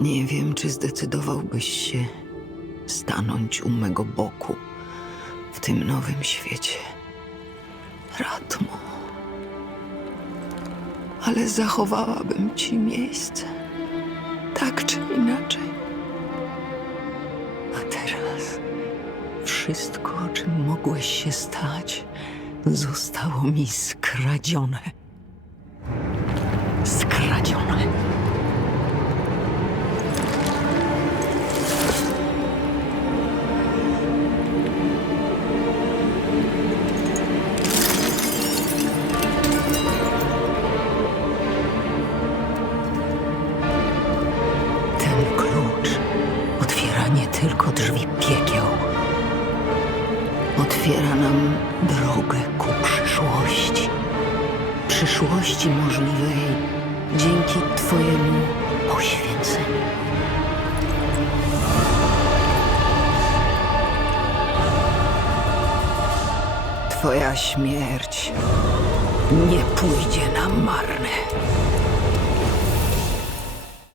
Nie wiem, czy zdecydowałbyś się stanąć u mego boku w tym nowym świecie. Ratmo. Ale zachowałabym ci miejsce. Tak czy inaczej. A teraz wszystko, czym mogłeś się stać, zostało mi skradzione. Skradzione. Tylko drzwi piekieł, otwiera nam drogę ku przyszłości. Przyszłości możliwej dzięki Twojemu poświęceniu. Twoja śmierć nie pójdzie na marne.